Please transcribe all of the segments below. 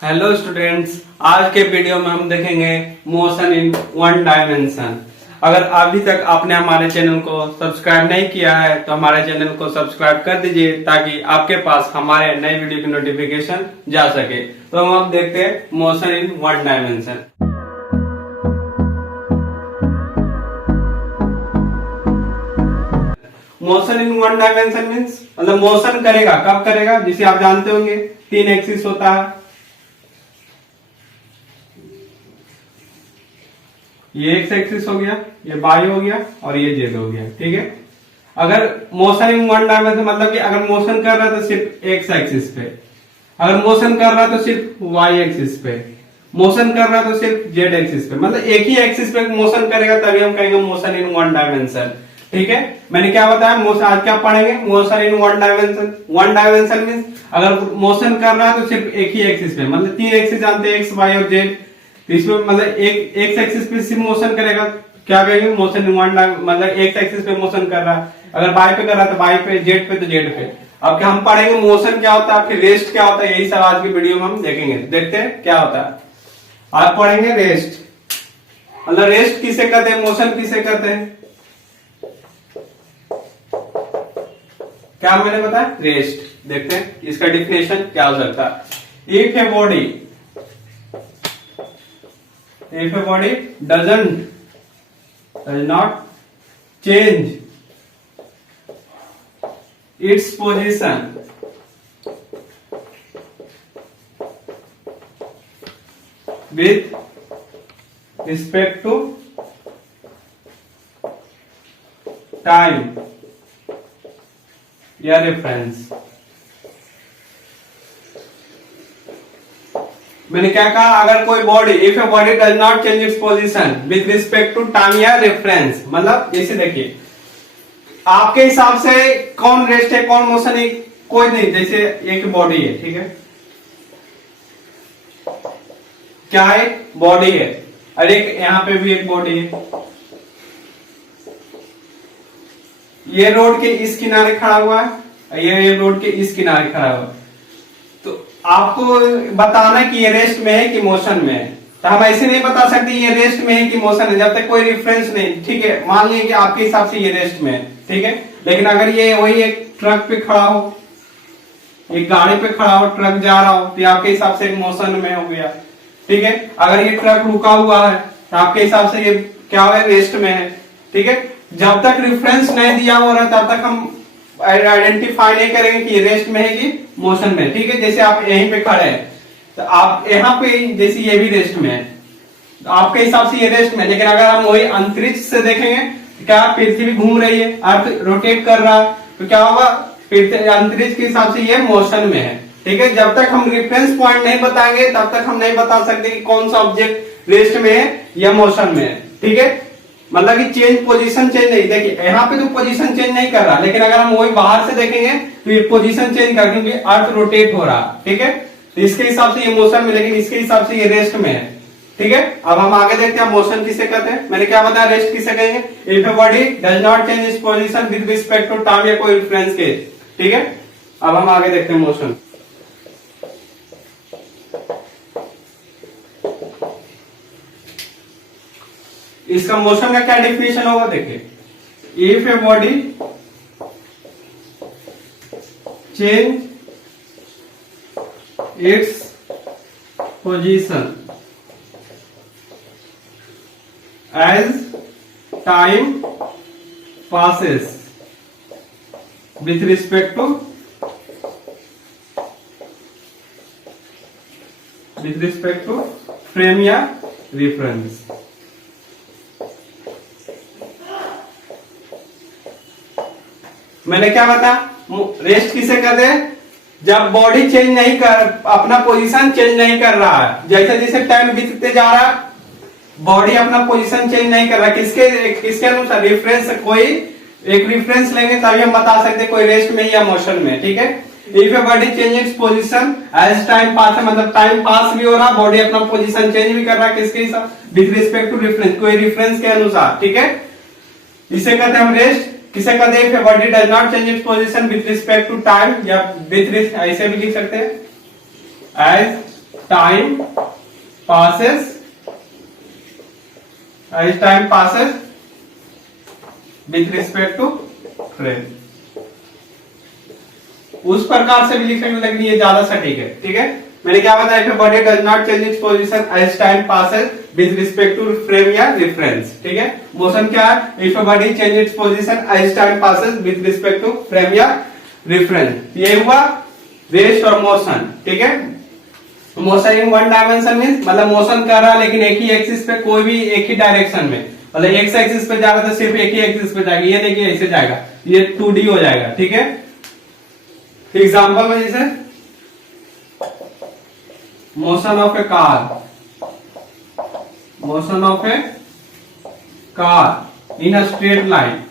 Hello students, आज के video में हम देखेंगे मोशन इन वन डायमेंशन। अगर अभी तक आपने हमारे चैनल को सब्सक्राइब नहीं किया है तो हमारे चैनल को सब्सक्राइब कर दीजिए ताकि आपके पास हमारे नए वीडियो की नोटिफिकेशन जा सके। तो हम अब देखते हैं motion in one dimension. Motion in one dimension means मतलब मोशन करेगा, कब करेगा? जिसे आप जानते होंगे 3 एक्सिस होता है। ये एक्स एक्सिस हो गया, ये वाई हो गया और ये जेड हो गया। ठीक है, अगर मोशन इन वन डायमेंशन मतलब कि अगर मोशन कर रहा है तो सिर्फ एक्स एक्सिस पे, अगर मोशन कर रहा है तो सिर्फ वाई एक्सिस पे, मोशन कर रहा है तो सिर्फ जेड एक्सिस पे, मतलब एक ही एक्सिस पे मोशन करेगा तभी हम कहेंगे मोशन इन वन डायमेंशन। ठीक है, मैंने क्या बताया? मोशन आज क्या पढ़ेंगे? Motion in one dimension. One dimension means अगर मोशन कर रहा है तो सिर्फ एक ही एक्सिस पे, मतलब 3 एक्सिस जानते हैं, एक्स वाई और जेड। इसमें मतलब एक एक्स एक्सिस पे सिर्फ मोशन करेगा, क्या कहेंगे? मोशन इन वन, मतलब एक्स एक्सिस पे मोशन कर रहा है। अगर वाई पे कर रहा है तो वाई पे, जेड पे तो जेड पे। अब क्या हम पढ़ेंगे मोशन क्या होता है, फिर रेस्ट क्या होता है, यही सब आज की वीडियो में हम देखेंगे। देखते हैं क्या होता है। आज पढ़ेंगे रेस्ट, मतलब रेस्ट किसे कहते हैं, मोशन किसे कहते हैं, क्या मैंने बताया? रेस्ट। देखते हैं इसका डिफिनेशन क्या हो सकता है। If a body does not change its position with respect to time या रेफरेंस। मैंने क्या कहा? अगर कोई body, if a body does not change its position with respect to time या रेफरेंस, मतलब जैसे देखिए आपके हिसाब से कौन रेस्ट है कौन मोशन है, कोई नहीं। जैसे एक बॉडी है, ठीक है, क्या है? बॉडी है, और एक यहां पे भी एक बॉडी है। ये रोड के इस किनारे खड़ा हुआ है, ये रोड के इस किनारे खड़ा हुआ है। तो आपको बताना कि ये रेस्ट में है कि मोशन में है। तो हम ऐसे नहीं बता सकते ये रेस्ट में है कि मोशन है जब तक कोई रेफरेंस नहीं। ठीक है, मान लीजिए कि आपके हिसाब से ये रेस्ट में है, ठीक है, लेकिन अगर ये वही एक ट्रक पे खड़ा हो, एक गाड़ी पे खड़ा हो, ट्रक जा रहा हो, तो आपके हिसाब से मोशन में हो गया। ठीक है, अगर ये ट्रक रुका हुआ है तो आपके हिसाब से ये क्या हो गया? रेस्ट में है। ठीक है, जब तक रेफरेंस नहीं दिया हो रहा तब तक हम आइडेंटिफाई नहीं करेंगे कि ये रेस्ट में है कि मोशन में। ठीक है, जैसे आप यहीं पे खड़े हैं तो आप यहाँ पे, जैसे ये भी रेस्ट में है, तो आपके हिसाब से ये रेस्ट में। लेकिन अगर हम वही अंतरिक्ष से देखेंगे तो क्या पृथ्वी घूम रही है, अर्थ रोटेट कर रहा है, तो क्या होगा? अंतरिक्ष के हिसाब से ये मोशन में है। ठीक है, जब तक हम रेफरेंस पॉइंट नहीं बताएंगे तब तक हम नहीं बता सकते कि कौन सा ऑब्जेक्ट रेस्ट में है या मोशन में है। ठीक है, मतलब कि चेंज, पोजीशन चेंज नहीं। देखिए यहाँ पे तो पोजीशन चेंज नहीं कर रहा, लेकिन अगर हम वही बाहर से देखेंगे तो ये पोजीशन चेंज कर, क्योंकि अर्थ रोटेट हो रहा। ठीक है, तो इसके हिसाब से ये मोशन में, लेकिन इसके हिसाब से ये रेस्ट में है। ठीक है, अब हम आगे देखते हैं मोशन किसे कहते हैं। मैंने क्या बताया? रेस्ट किसे कहेंगे? If a body does not change its position with respect to time या कोई रेफरेंस के। ठीक है, अब हम आगे देखते हैं मोशन। इसका मोशन का क्या डिफिनेशन होगा? देखिए, if a body change its position as time passes with respect to frame या रेफरेंस। मैंने क्या बताया? रेस्ट किसे कहते हैं? जब बॉडी चेंज नहीं कर, अपना पोजीशन चेंज नहीं कर रहा है, जैसे जैसे टाइम बीतते जा रहा है बॉडी अपना पोजीशन चेंज नहीं कर रहा। किसके अनुसार? रेफरेंस, कोई एक रेफरेंस लेंगे तभी हम बता सकते कोई रेस्ट में या मोशन में। ठीक है, if a body change its position as time pass है, मतलब टाइम पास भी हो रहा, बॉडी अपना पोजीशन चेंज भी कर रहा है, किसके हिसाब? विद रिस्पेक्ट टू रेफरेंस, कोई रेफरेंस के अनुसार। ठीक है, इसे कहते हैं हम रेस्ट। किसे कहते हैं? If body does not change its position with respect to time, या विथ, ऐसे भी लिख सकते हैं as time passes, as time passes with respect to frame. उस प्रकार से भी लिखेंगे लेकिन ये ज्यादा सटीक है। ठीक है, मैंने क्या बताया, if body does not change its position as time passes with respect to frame या रेफरेंस। ठीक है, मोशन क्या है, if body change its position as time passes with respect to frame या रेफरेंस। ये हुआ रेस्ट और मोशन। ठीक है, motion in one dimension means मतलब मोशन कर रहा है लेकिन एक ही एक्सिस पे, कोई भी एक ही डायरेक्शन में, मतलब एक्स एक्सिस पे जा रहा तो सिर्फ एक ही एक्सिस पे जाएगा। ये देखिए ऐसे जाएगा, ये 2D हो जाएगा। ठीक है, एग्जांपल में जैसे motion of a car, motion of a car in a straight line,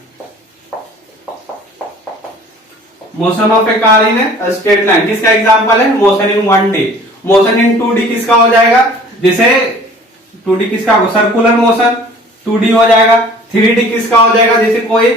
motion of a car in a straight line किसका एग्जांपल है, motion in 1D। Motion in 2D किसका हो जाएगा, जैसे 2D किसका होगा, सर्कुलर मोशन 2D हो जाएगा। 3D किसका हो जाएगा, जैसे कोई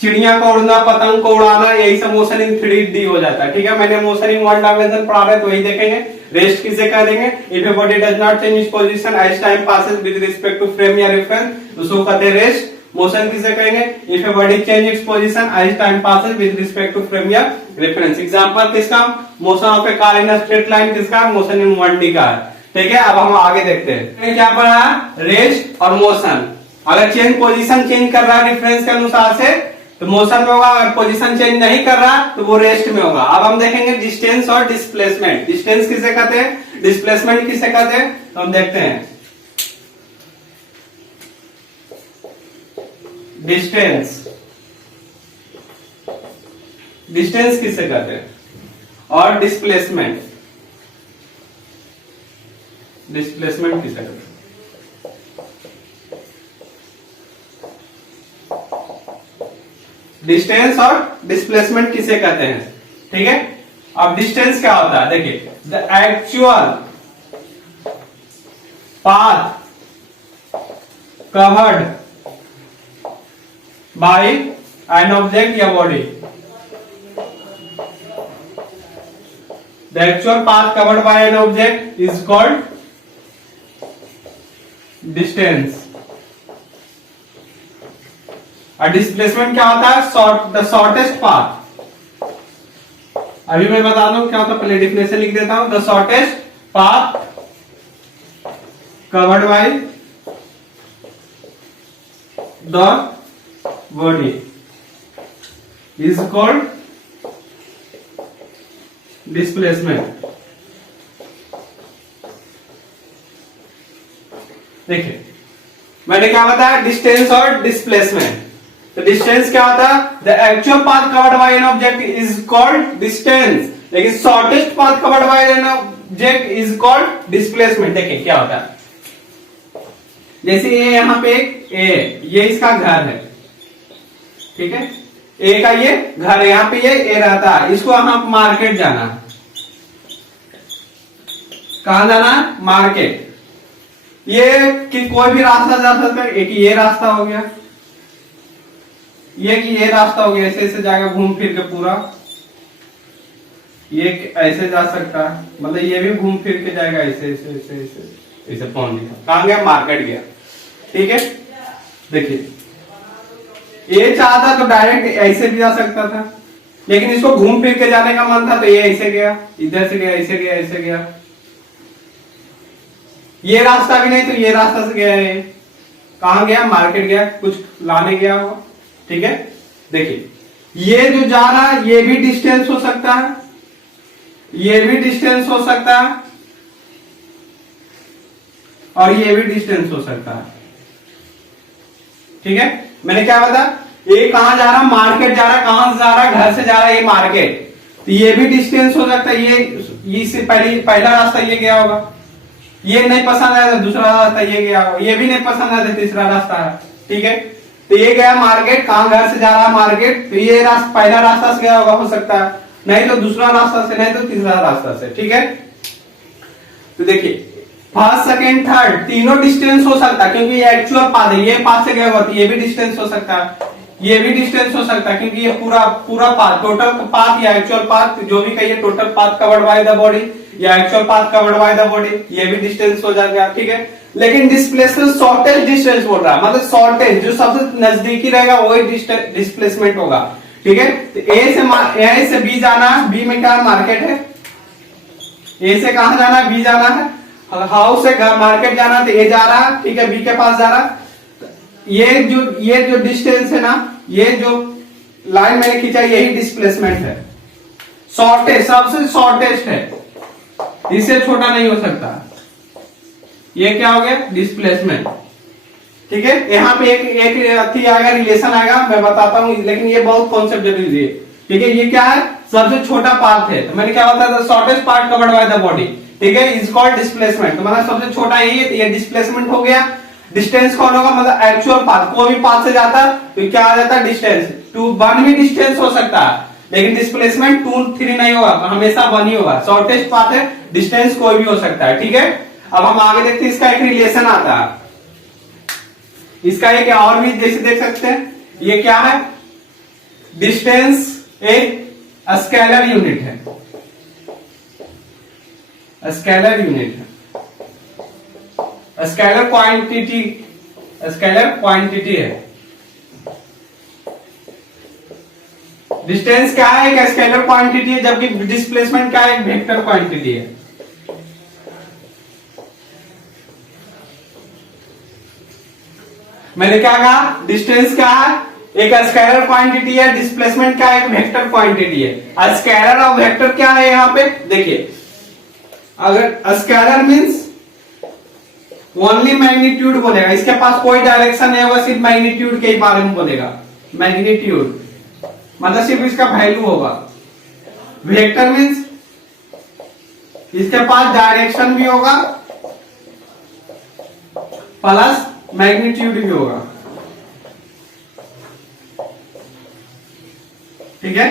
चिड़िया को उड़ना, पतंग को उड़ाना, यही सब मोशन इन 3D हो जाता है। ठीक है, मैंने मोशन इन वन डायमेंशन पढ़ा रहे तो वही देखेंगे। रेस्ट किसे कह देंगे, if a body does not change its position as time passes with respect to frame या रेफरेंस, उसको कहते हैं रेस्ट। मोशन किसे कहेंगे, if a body change its position as time passes with respect to frame या reference. Example किसका, motion of a car in a straight line किसका, motion in 1D का। ठीक है, अब हम आगे देखते हैं क्या पढ़ा, रेस्ट और मोशन। अगर चेंज पोजीशन चेंज कर रहा है रेफरेंस के अनुसार से तो मोशन में होगा, अगर पोजीशन चेंज नहीं कर रहा तो वो रेस्ट में होगा। अब हम देखेंगे डिस्टेंस और डिस्प्लेसमेंट। डिस्टेंस किसे कहते हैं, डिस्प्लेसमेंट किसे कहते हैं, तो हम देखते हैं। डिस्टेंस, डिस्टेंस किसे कहते हैं, और डिस्प्लेसमेंट, डिस्प्लेसमेंट किसे कहते हैं। डिस्टेंस और डिस्प्लेसमेंट किसे कहते हैं। ठीक है, अब डिस्टेंस क्या होता है, देखिए the actual path covered by an object या body, the actual path covered by an object is called distance. और डिस्प्लेसमेंट क्या होता है, द शॉर्टेस्ट पाथ। अभी मैं बता दूं क्या होता है, पहले डिफिनेशन लिख देता हूं। The shortest path covered by the body is called displacement. देखिए मैंने क्या बताया, डिस्टेंस और डिस्प्लेसमेंट। तो डिस्टेंस क्या होता है, the actual path covered by an object is called distance, लेकिन shortest path covered by an object is called displacement. देखिए क्या होता है, जैसे ये यहाँ पे ए, ये इसका घर है। ठीक है, ए का ये घर है, यहाँ पे ये ए रहता है, इसको यहाँ मार्केट जाना, कहा जाना, मार्केट। ये कि कोई भी रास्ता जा सकता है, एक ये रास्ता हो गया, ये रास्ता हो गया, ऐसे ऐसे जाएगा घूम फिर के पूरा, ये ऐसे जा सकता है, मतलब ये भी घूम फिर के जाएगा ऐसे ऐसे ऐसे ऐसे ऐसे पहुंच गया, कहां गया, मार्केट गया। ठीक है, देखिए ये चाहता तो डायरेक्ट ऐसे भी जा सकता था, लेकिन इसको घूम फिर के जाने का मन था तो ये ऐसे गया, इधर से गया, ऐसे गया, ऐसे गया। ये रास्ता भी नहीं तो ये रास्ता से गया है, कहां गया, मार्केट गया, कुछ लाने गया होगा। ठीक है, देखिए ये जो जा रहा है ये भी डिस्टेंस हो सकता है, ये भी डिस्टेंस हो सकता है, और ये भी डिस्टेंस हो सकता है। ठीक है, मैंने क्या बताया, ये कहां जा रहा, मार्केट जा रहा, कहां से जा रहा, घर से जा रहा है, ये मार्केट, तो ये भी डिस्टेंस हो सकता है। ये से पहला रास्ता ये गया होगा, ये नहीं पसंद आया तो दूसरा रास्ता ये गया होगा, ये भी नहीं पसंद आया तो तीसरा रास्ता है। ठीक है, तो ये गया मार्केट, कहां, घर से जा रहा है मार्केट, तो ये रास्ता पहला रास्ता से गया होगा, हो सकता है, नहीं तो दूसरा रास्ता से, नहीं तो तीसरा रास्ता से। ठीक है, तो देखिए फर्स्ट सेकेंड थर्ड तीनों डिस्टेंस हो सकता है, क्योंकि ये एक्चुअल पाथ है, ये पाथ से गया हुआ तो ये भी डिस्टेंस हो सकता है, ये भी डिस्टेंस हो सकता है, क्योंकि ये पूरा पाथ, टोटल पाथ या एक्चुअल पाथ जो भी कहिए, total path covered by the body या actual path covered by the body, ये भी डिस्टेंस हो जाएगा, ठीक है। लेकिन डिस्प्लेसमेंट शॉर्टेज डिस्टेंस बोल रहा है, मतलब शॉर्टेज जो सबसे नजदीकी रहेगा वही डिस्प्लेसमेंट होगा, ठीक है। तो ए से बी जाना है, बी में क्या मार्केट है, ए से कहां जाना है, बी जाना है, हाउस से मार्केट जाना है, तो ए जा रहा है, ठीक है, बी के पास जा रहा है। ये जो डिस्टेंस है ना, ये जो लाइन मैंने खींचा यही डिस्प्लेसमेंट है, शॉर्टेज सबसे शॉर्टेस्ट है, इससे छोटा नहीं हो सकता। ये क्या हो गया, डिस्प्लेसमेंट, ठीक है। यहाँ पे एक अथी आएगा, रिलेशन आएगा, मैं बताता हूँ, लेकिन ये बहुत कॉन्सेप्ट जरूरी है, ठीक है। ये क्या है, सबसे छोटा पार्ट है, तो मैंने क्या बताया था, shortest part covered by the body, ठीक है, इज कॉल्ड डिस्प्लेसमेंट। तो मतलब सबसे छोटा यही है, तो ये डिस्प्लेसमेंट हो गया। डिस्टेंस कौन होगा, मतलब एक्चुअल पाथ, कोई भी पाथ से जाता है तो क्या आ जाता है, डिस्टेंस। 1 भी डिस्टेंस हो सकता है, लेकिन डिस्प्लेसमेंट 2, 3 नहीं होगा, हमेशा 1 ही होगा। शॉर्टेस्ट पाथ है, डिस्टेंस कोई भी हो सकता है, ठीक है। अब हम आगे देखते हैं, इसका एक रिलेशन आता है, इसका एक और भी जैसे देख सकते हैं, ये क्या है, डिस्टेंस एक स्केलर यूनिट है, स्केलर यूनिट है, स्केलर क्वांटिटी है। डिस्टेंस क्या है, एक स्केलर क्वांटिटी है, जबकि डिस्प्लेसमेंट क्या है, एक वेक्टर क्वांटिटी है। मैंने क्या कहा, डिस्टेंस क्या है, एक स्केलर क्वांटिटी है, डिस्प्लेसमेंट क्या है, एक वेक्टर क्वांटिटी है। स्केलर और वेक्टर क्या है, यहां पे देखिए, अगर स्केलर मींस ओनली मैग्नीट्यूड बोलेगा, इसके पास कोई डायरेक्शन नहीं होगा, सिर्फ मैग्नीट्यूड के बारे में बोलेगा, मैग्नीट्यूड मतलब सिर्फ इसका वैल्यू होगा। वेक्टर मींस इसके पास डायरेक्शन भी होगा प्लस मैग्नीट्यूड भी होगा, ठीक है।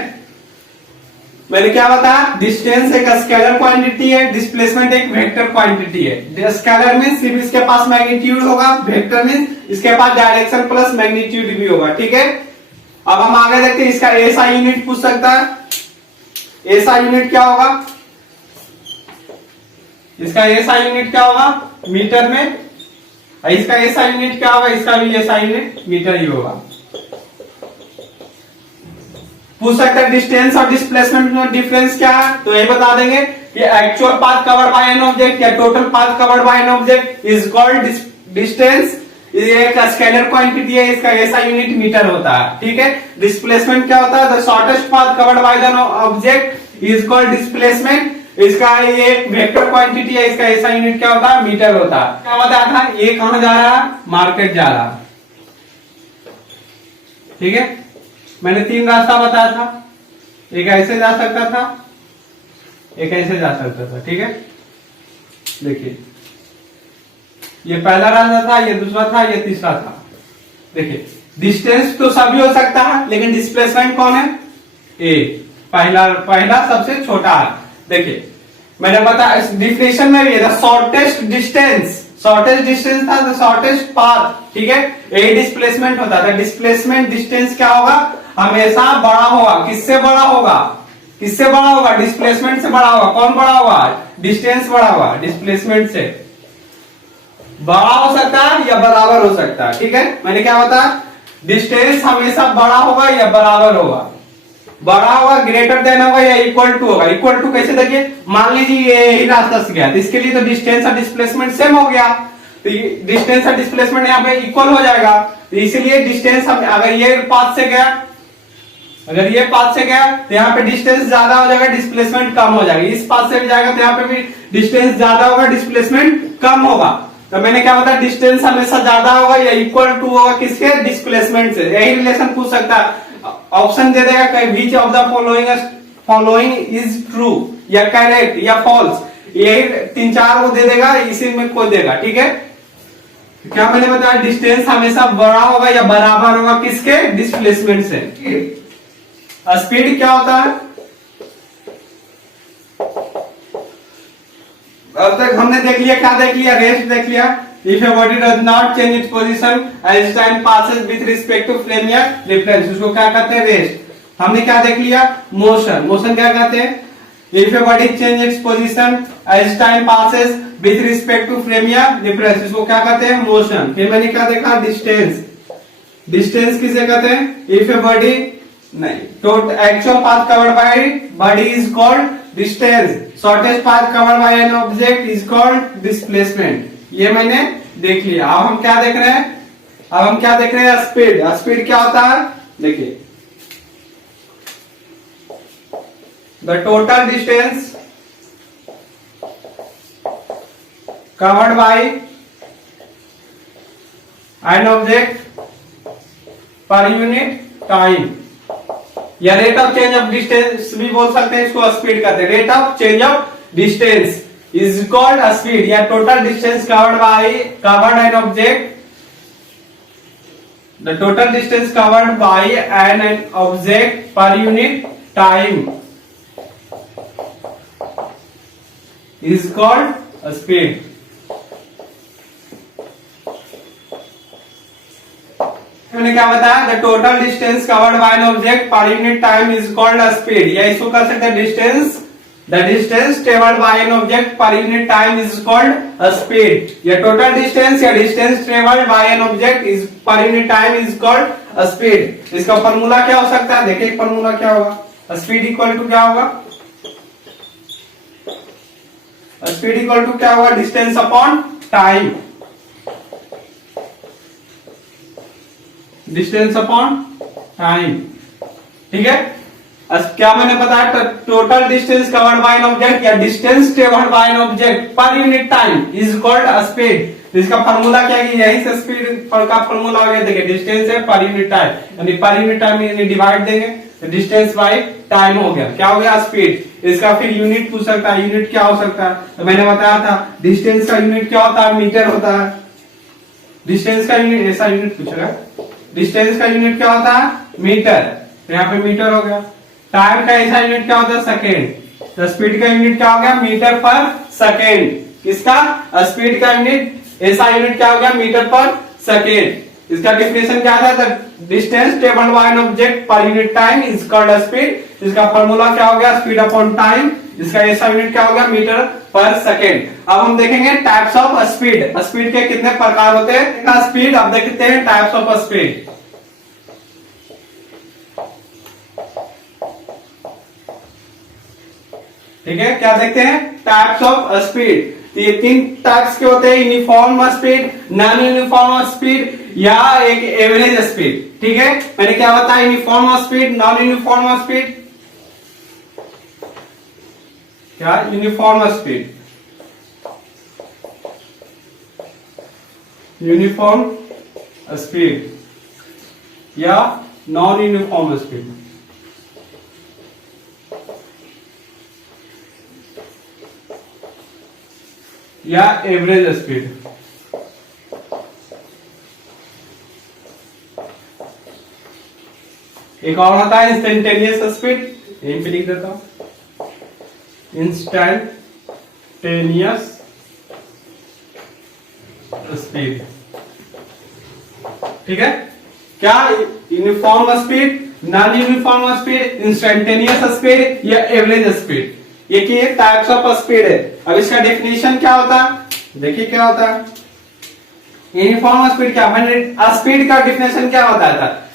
मैंने क्या बताया, डिस्टेंस एक स्केलर क्वांटिटी है, डिस्प्लेसमेंट एक वेक्टर क्वांटिटी है। स्केलर मींस सिर्फ इसके पास मैग्नीट्यूड होगा, वेक्टर मींस इसके पास डायरेक्शन प्लस मैग्नीट्यूड भी होगा, ठीक है। अब हम आगे देखते हैं, इसका एसआई यूनिट पूछ सकता है। एसआई यूनिट क्या होगा, इसका एसआई यूनिट क्या होगा, मीटर में। इसका एसआई यूनिट क्या होगा, इसका भी एसआई यूनिट मीटर ही होगा। पूछ सकते हैं डिस्टेंस और डिस्प्लेसमेंट में डिफरेंस क्या है, तो ये बता देंगे कि actual path covered by an object या total path covered by an object is called distance. ये एक स्केलर क्वांटिटी है, इसका एसआई यूनिट मीटर होता है, ठीक है। डिस्प्लेसमेंट क्या होता है, the shortest path covered by the object is called displacement. इसका ये एक वेक्टर क्वांटिटी है, इसका एसआई यूनिट क्या होता है, मीटर होता है। क्या बताया था, ये कहां जा रहा है, मार्केट जा रहा है, ठीक है। मैंने 3 रास्ता बताया था, एक ऐसे जा सकता था, एक ऐसे जा सकता था, ठीक है। देखिए, ये पहला रास्ता था, ये दूसरा था, ये तीसरा था। देखिए, डिस्टेंस तो सभी हो सकता है, लेकिन डिस्प्लेसमेंट कौन है, ए, पहला सबसे छोटा है। देखिए, मैंने बताया डिफिनेशन में भी शॉर्टेस्ट डिस्टेंस था, द शॉर्टेस्ट पाथ, ठीक है। ए डिस्प्लेसमेंट होता था, डिस्प्लेसमेंट डिस्टेंस क्या होगा, हमेशा बड़ा होगा। किससे बड़ा होगा, किससे बड़ा होगा, डिस्प्लेसमेंट से बड़ा होगा। कौन बड़ा होगा, डिस्टेंस बड़ा होगा, डिस्प्लेसमेंट से बड़ा हो सकता है या बराबर हो सकता है, ठीक है। मैंने क्या बताया, डिस्टेंस हमेशा बड़ा होगा या बराबर होगा, बड़ा होगा, ग्रेटर देन होगा या इक्वल टू होगा। इक्वल टू कैसे, देखिए मान लीजिए यही रास्ता से गया, तो इसके लिए तो डिस्टेंस और डिस्प्लेसमेंट सेम हो गया, तो डिस्टेंस और डिस्प्लेसमेंट यहाँ पे इक्वल हो जाएगा। तो इसीलिए डिस्टेंस हम अगर ये पाथ से गया, अगर ये पाथ से गया तो यहाँ पे डिस्टेंस ज्यादा हो जाएगा, डिस्प्लेसमेंट कम हो जाएगा। इस पाथ से भी जाएगा तो यहाँ पे भी डिस्टेंस ज्यादा होगा, डिस्प्लेसमेंट कम होगा। तो मैंने क्या बताया, डिस्टेंस हमेशा ज्यादा होगा या इक्वल टू होगा, किसके, डिस्प्लेसमेंट से। यही रिलेशन पूछ सकता है, ऑप्शन दे देगा कि which of the following is true या करेक्ट या फॉल्स, यही 3-4 को दे देगा, इसी में कोई देगा, ठीक है। क्या मैंने बताया, डिस्टेंस हमेशा बड़ा होगा या बराबर होगा, किसके, डिस्प्लेसमेंट से। स्पीड क्या होता है, अब तक हमने देख लिया, क्या देख लिया, रेस्ट देख लिया। If a body does not change its position as time passes with respect to frame या रिफरेंस, उसको क्या कहते हैं, रेस्ट। हमने क्या देख लिया, मोशन। मोशन क्या कहते हैं, if a body change its position as time passes with respect to frame या डिफरेंस, इसको क्या कहते हैं? मोशन। फिर मैंने क्या देखा? डिस्टेंस। डिस्टेंस किसे कहते हैं? इफ ए बॉडी नहीं, तो actual path covered by body is called distance, shortest path covered by an object is called displacement. ये मैंने देख लिया। अब हम क्या देख रहे हैं? अब हम क्या देख रहे हैं? स्पीड। स्पीड क्या होता है? देखिए, the total distance covered by an object per unit time, या rate of change of distance भी बोल सकते हैं, इसको स्पीड कहते हैं। Rate of change of distance is called speed, या total distance covered an object, the total distance covered by an object per unit time is called speed. मैंने क्या बताया? The total distance covered by an object per unit time is called speed, या इसको कर सकते हैं distance, the distance travelled by an object per unit time is called speed, या total distance या distance travelled by an object is पर unit time is called speed. इसका formula क्या हो सकता है? देखिए फॉर्मूला क्या होगा? स्पीड इक्वल टू क्या होगा? स्पीड इक्वल टू क्या होगा? Distance upon time, distance upon time. ठीक है, क्या मैंने बताया? Total distance covered by an object या distance travelled by an object per unit time is called speed. इसका फॉर्मूला क्या है? यही से स्पीड का फॉर्मूला हो गया। देखिए, डिस्टेंस है पर यूनिट टाइम, यानी पर यूनिट टाइम यानी डिवाइड देंगे तो डिस्टेंस बाय टाइम हो गया। क्या हो गया? स्पीड। इसका फिर यूनिट पूछ सकता है, यूनिट क्या हो सकता है? तो मैंने बताया था डिस्टेंस का यूनिट क्या होता है? मीटर होता है। डिस्टेंस का यूनिट, ऐसा यूनिट पूछेगा, डिस्टेंस का यूनिट क्या होता है? मीटर, तो यहाँ पे मीटर हो गया। टाइम का ऐसा यूनिट क्या होता है? सेकेंड। तो स्पीड का यूनिट क्या हो गया? मीटर पर सेकेंड। किसका? स्पीड का यूनिट ऐसा यूनिट क्या हो गया? मीटर पर सेकेंड। इसका डेफिनेशन क्या था? The distance travelled by an object per unit time is called speed. इसका फॉर्मूला क्या हो गया? Speed upon time. इसका ऐसा यूनिट क्या होगा? मीटर पर सेकेंड। अब हम देखेंगे टाइप्स ऑफ स्पीड। स्पीड के कितने प्रकार होते हैं? स्पीड अब देखते हैं टाइप्स ऑफ स्पीड। ठीक है, क्या देखते हैं? Types of speed. ये तीन टाइप्स के होते हैं, uniform speed, non uniform speed या एक एवरेज स्पीड। ठीक है, मैंने क्या बताया? Uniform speed, non uniform speed, क्या? यूनिफॉर्म स्पीड, यूनिफॉर्म स्पीड या नॉन यूनिफॉर्म स्पीड। या एवरेज स्पीड। एक और होता है इंस्टेंटेनियस स्पीड, यहीं पे लिख देता हूं, इंस्टेंटेनियस स्पीड। ठीक है, क्या? Uniform speed, non uniform speed, instantaneous speed या एवरेज स्पीड। ये कि टाइप्स ऑफ स्पीड है। अब इसका डेफिनेशन क्या होता है? देखिए क्या होता है। यूनिफॉर्म स्पीड क्या? मैंने स्पीड का डेफिनेशन क्या बताया था?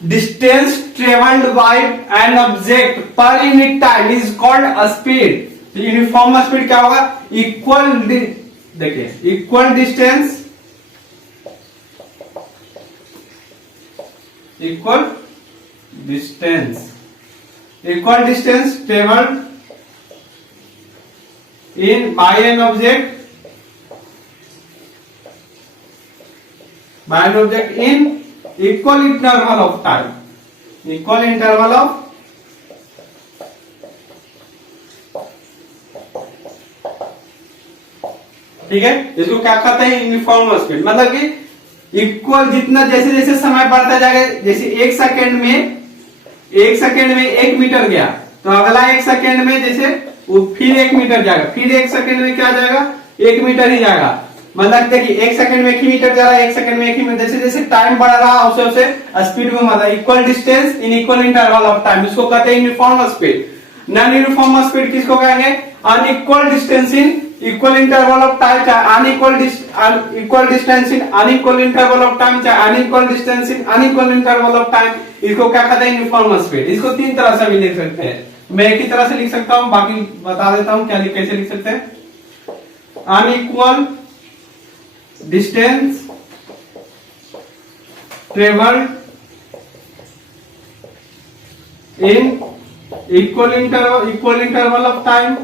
Distance travelled by an object per unit time is called speed. Uniform speed क्या होगा? इक्वल, देखिए, equal distance, equal distance travelled in by an object in equal interval of time, equal interval of ठीक है, इसको क्या कहते हैं? Uniform speed. मतलब कि इक्वल, जितना जैसे जैसे समय बढ़ता जाएगा, जैसे एक सेकेंड में 1 मीटर गया तो अगला 1 सेकेंड में जैसे वो फिर 1 मीटर जाएगा, फिर 1 सेकेंड में क्या जाएगा? 1 मीटर ही जाएगा। मतलब देखिए 1 सेकेंड में 1 मीटर जा रहा है, 1 सेकेंड में 1 मीटर, जैसे जैसे टाइम बढ़ रहा है उसे उसे स्पीड में, मतलब equal distance in equal interval of time, इसको कहते हैं uniform speed. Non uniform speed किसको कहेंगे? Unequal distance in equal interval of time, चाहे unequal distance in unequal interval of time, चाहे unequal distance in unequal interval of time, इसको क्या कहते हैं? Uniform speed. इसको तीन तरह से भी लिख सकते हैं, मैं एक ही तरह से लिख सकता हूं, बाकी बता देता हूं क्या कैसे लिख सकते हैं। Unequal distance travelled in equal interval of time,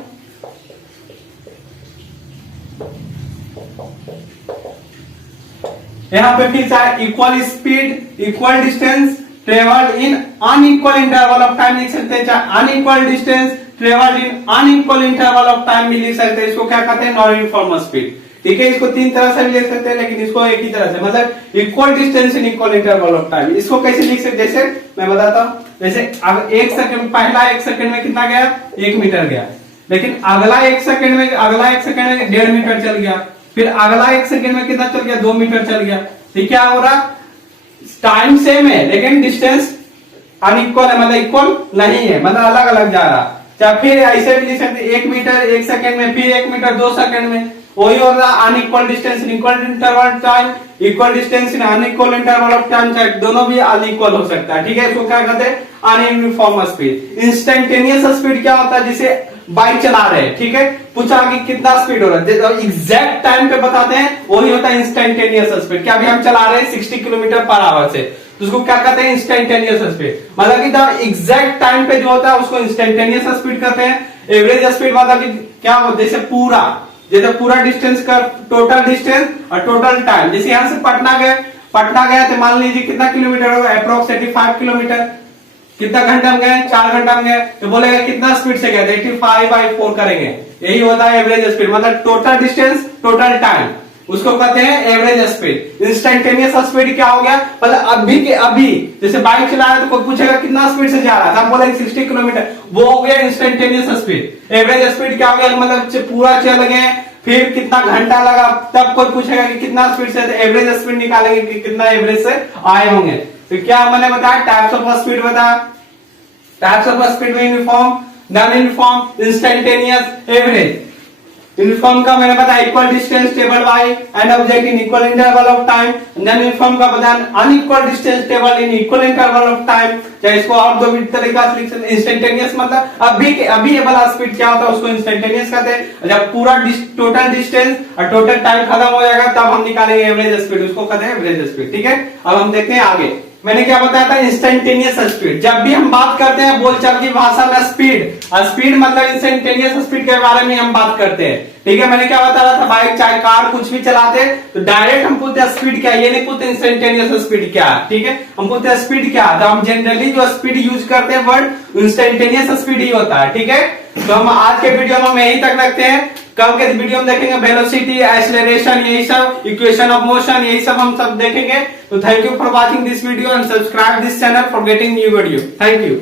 यहाँ पे फिर चाहे equal speed equal distance travelled in unequal interval of time लिख सकते हैं, चाहे unequal distance travelled in unequal interval of time भी लिख सकते हैं। इसको क्या कहते हैं? Non uniform speed. ठीक है, इसको तीन तरह से भी लिख सकते हैं, लेकिन इसको एक ही तरह से, मतलब equal distance in equal interval of time. इसको कैसे लिख सकते हैं? जैसे मैं बताता हूं, जैसे अब एक सेकंड, पहला एक सेकंड में कितना गया? 1 मीटर गया, लेकिन अगला एक सेकंड में 1.5 मीटर चल गया, फिर अगला एक सेकंड में कितना चल गया? 2 मीटर चल गया। तो क्या हो रहा? टाइम सेम है लेकिन डिस्टेंस अनइक्वल है, मतलब इक्वल नहीं है, मतलब अलग अलग जा रहा। चाहे फिर ऐसे भी लिख सकते 1 मीटर 1 सेकंड में, फिर 1 मीटर 2 सेकंड में, वही हो रहा unequal distance in equal interval time, equal distance in unequal interval of time, चाहे दोनों भी अनइक्वल हो सकता है। ठीक है, इसको क्या कहते हैं? अनयूनिफॉर्म स्पीड। इंस्टेंटेनियस स्पीड क्या होता है? जिसे बाइक चला रहे हैं, ठीक है, पूछा कि कितना स्पीड हो रहा है, एग्जैक्ट टाइम पे बताते हैं, वही होता है इंस्टेंटेनियस स्पीड। क्या अभी हम चला रहे हैं 60 किलोमीटर पर आवर से, तो उसको क्या कहते हैं? Instantaneous speed. मतलब कि एग्जैक्ट टाइम पे जो होता है उसको इंस्टेंटेनियस स्पीड कहते हैं। एवरेज स्पीड मतलब कि क्या होता है? जैसे पूरा डिस्टेंस का टोटल डिस्टेंस और टोटल टाइम। जैसे यहां से पटना गया तो मान लीजिए कितना किलोमीटर होगा? Approx 85 kilometre. कितना घंटा में गए? 4 घंटा में गए, तो बोलेगा कितना स्पीड से गए? 85/4 करेंगे, यही होता है एवरेज स्पीड, मतलब टोटल डिस्टेंस टोटल टाइम, उसको कहते हैं एवरेज स्पीड। इंस्टेंटेनियस स्पीड क्या हो गया? मतलब अभी के अभी, जैसे बाइक चला रहा है तो कोई पूछेगा कितना स्पीड से जा रहा था, हम बोलेंगे 60 किलोमीटर, वो हो गया इंस्टेंटेनियस स्पीड। एवरेज स्पीड क्या हो गया? मतलब पूरा चल गए, फिर कितना घंटा लगा, तब कोई पूछेगा कि कितना स्पीड से, एवरेज स्पीड निकालेंगे कि कितना एवरेज से आए होंगे। तो क्या मैंने बताया? टाइप्स ऑफ स्पीड बताया। टाइप्स ऑफ स्पीड में uniform, non uniform, instantaneous, average. Uniform का मैंने बताया equal distance table by an object in equal interval of time. Non uniform का बताया unequal distance table in equal interval of time. चाहे इसको और दो तरीका से लिख सकते हैं। इंस्टेंटेनियस मतलब अभी ये वाला स्पीड क्या होता है? उसको इंस्टेंटेनियस कहते हैं। जब पूरा टोटल डिस्टेंस और टोटल टाइम खत्म हो जाएगा तब हम निकालेंगे एवरेज स्पीड, उसको कहते हैं एवरेज स्पीड। ठीक है, अब हम देखते हैं आगे। मैंने क्या बताया था? Instantaneous speed. जब भी हम बात करते हैं बोलचाल की भाषा में स्पीड मतलब इंस्टेंटेनियस स्पीड के बारे में हम बात करते हैं। ठीक है, मैंने क्या बताया था? बाइक चाहे कार कुछ भी चलाते तो डायरेक्ट हम पूछते हैं स्पीड क्या है, ये नहीं पूछते इंस्टेंटेनियस स्पीड क्या है। ठीक है, हम पूछते हैं स्पीड क्या है, तो हम जनरली जो स्पीड यूज करते हैं वर्ड इंस्टेंटेनियस स्पीड ही होता है। ठीक है, तो हम आज के वीडियो में हम यहीं तक रखते हैं। कल के वीडियो में देखेंगे वेलोसिटी, एक्सेलरेशन, यही सब, इक्वेशन ऑफ मोशन, यही सब हम सब देखेंगे। तो thank you for watching this video and subscribe this channel for getting new video. Thank you.